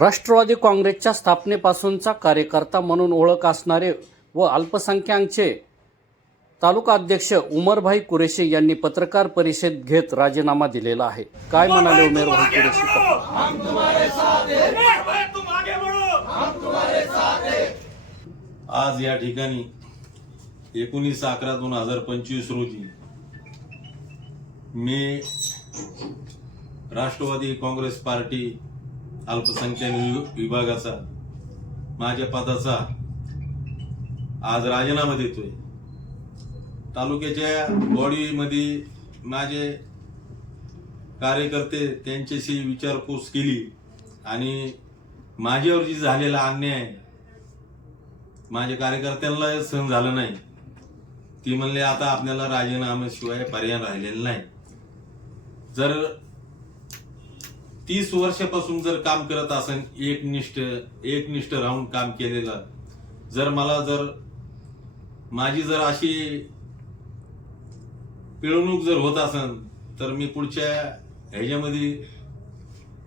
राष्ट्रवादी काँग्रेसच्या स्थापनेपासूनचा कार्यकर्ता म्हणून ओळख असणारे व अल्पसंख्याकचे तालुका अध्यक्ष उमरभाई कुरेशी यांनी पत्रकार परिषद घेत राजीनामा दिलेला आहे. काय म्हणाले उमेरभाई कुरेशी? पाहू. तुम आगे बढ़ो आज या ठिकाणी एकोणीस अकरा दोन हजार पंचवीस रोजी मी राष्ट्रवादी काँग्रेस पार्टी अल्पसंख्याक वि- विभागाचा माझ्या पदाचा आज राजीनामा देतोय. तालुक्याच्या बॉडीमध्ये माझे कार्यकर्ते त्यांच्याशी विचारपूस केली आणि माझ्यावर जी झालेला अन्याय माझ्या कार्यकर्त्यांना सहन झालं नाही. ती म्हणले आता आपल्याला राजीनाम्याशिवाय पर्याय राहिलेला नाही. जर तीस वर्षापासून जर काम करत असेल एकनिष्ठ एकनिष्ठ राहून काम केलेलं जर मला जर माझी जर अशी पिळवणूक जर होत असेल तर मी पुढच्या ह्याच्यामध्ये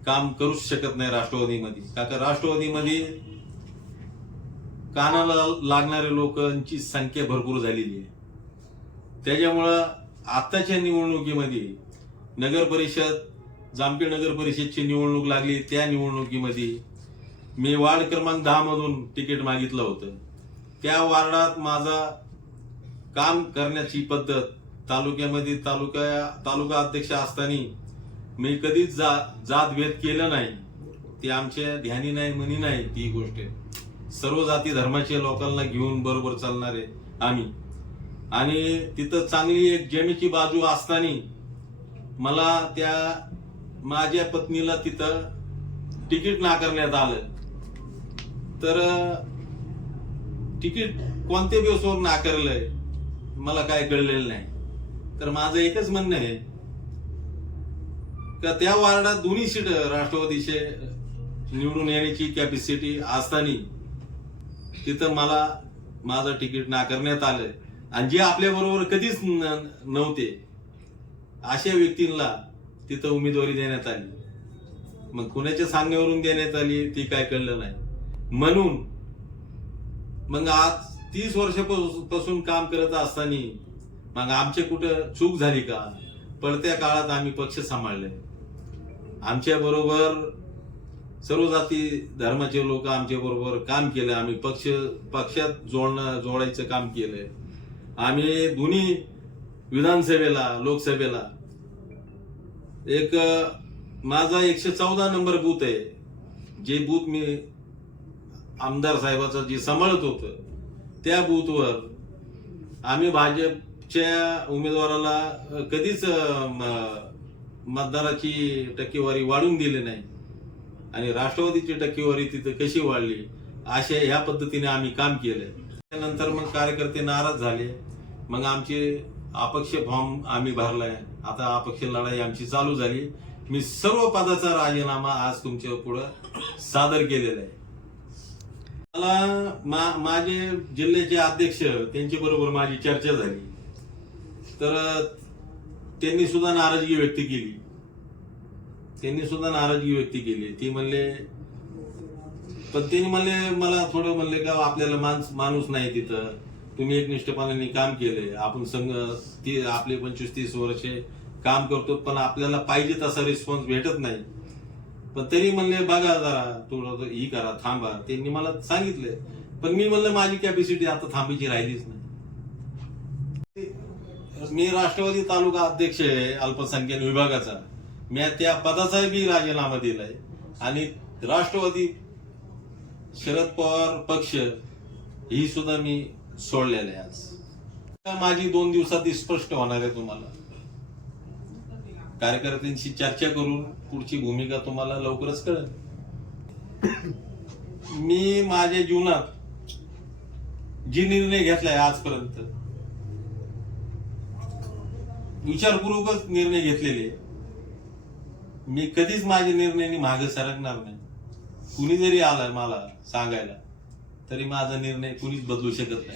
काम करूच शकत नाही राष्ट्रवादीमध्ये. कारण का राष्ट्रवादीमध्ये कानाला लागणाऱ्या लोकांची संख्या भरपूर झालेली आहे. त्याच्यामुळं आत्ताच्या निवडणुकीमध्ये नगर परिषद जामखेड नगर परिषदची निवडणूक लागली त्या निवडणुकीमध्ये मी वार्ड क्रमांक दहा मधून तिकीट मागितलं होतं. त्या वार्डात माझा काम करण्याची पद्धत तालुक्यामध्ये तालुका तालुका अध्यक्ष असताना मी कधीच जा जात भेद केलं नाही. ती आमच्या ध्यानी नाही म्हणी नाही ती गोष्ट. सर्व जाती धर्माच्या लोकांना घेऊन बरोबर चालणारे आम्ही. आणि तिथं चांगली एक जमीची बाजू असताना मला त्या माझ्या पत्नीला तिथं तिकीट नाकारण्यात आलं. तर तिकीट कोणत्या दिवसावर नाकारलंय मला काय कळलेलं नाही. तर माझं एकच म्हणणं आहे का त्या वार्डात दोन्ही सीट राष्ट्रवादीचे निवडून येण्याची कॅपॅसिटी असताना तिथं मला माझं तिकीट नाकारण्यात आलं. आणि जे आपल्या बरोबर कधीच नव्हते अशा व्यक्तींना तिथं उमेदवारी देण्यात आली. मग कुणाच्या सांगण्यावरून देण्यात आली ती काय कळलं नाही. म्हणून मग आज तीस वर्षापासून काम करत असताना मग आमचे कुठं चूक झाली का? पडत्या काळात आम्ही पक्ष सांभाळले. आमच्या बरोबर सर्व जाती धर्माचे लोक आमच्या बरोबर काम केलं. आम्ही पक्ष पक्षात जोडणं जोडायचं काम केलंय आम्ही दोन्ही विधानसभेला लोकसभेला एक माझा एकशे चौदा नंबर बूथ आहे. जे बूथ मी आमदार साहेबाचं जे सांभाळत होतं त्या बूथवर आम्ही भाजपच्या उमेदवाराला कधीच म- मतदाराची टक्केवारी वाढून दिली नाही. आणि राष्ट्रवादीची टक्केवारी तिथं कशी वाढली अशा ह्या पद्धतीने आम्ही काम केलं त्यानंतर मग कार्यकर्ते नाराज झाले. मग आमचे अपक्ष फॉर्म आम्ही भरलाय. आता अपक्ष लढाई आमची चालू झाली. मी सर्व पदाचा राजीनामा आज तुमच्या पुढं सादर केलेला आहे. मला मा- माझे जिल्ह्याचे अध्यक्ष त्यांच्या बरोबर माझी चर्चा झाली. तर त्यांनी सुद्धा नाराजगी व्यक्त केली. त्यांनी सुद्धा नाराजगी व्यक्त केली. ती म्हणले पण त्यांनी म्हणले मला थोडं म्हणले का आपल्याला माणूस माणूस नाही तिथं. तुम्ही एक निष्ठपणाने काम केलंय. आपण संघ ती आपले पंचवीस तीस वर्षे काम करतो पण आपल्याला पाहिजे तसा रिस्पॉन्स भेटत नाही. पण तरी म्हणले बघा जरा थोडं ही करा थांबा. त्यांनी मला सांगितले. पण मी म्हणलं माझी कॅपॅसिटी आता थांबायची राहिलीच नाही. मी राष्ट्रवादी तालुका अध्यक्ष आहे अल्पसंख्याक विभागाचा. मी त्या पदाचाही बी राजीनामा दिलाय. आणि राष्ट्रवादी शरद पवार पक्ष ही सुद्धा मी सोडलेले आहे आज. माझी दोन दिवसात स्पष्ट होणार आहे तुम्हाला. कार्यकर्त्यांशी चर्चा करून पुढची भूमिका तुम्हाला लवकरच कळेल. मी माझ्या जीवनात जी निर्णय घेतलाय आजपर्यंत विचारपूर्वकच निर्णय घेतलेले मी कधीच माझ्या निर्णयाने मागे सरकणार नाही. कुणी जरी आलं मला सांगायला तरी माझा निर्णय कुणीच बदलू शकत नाही.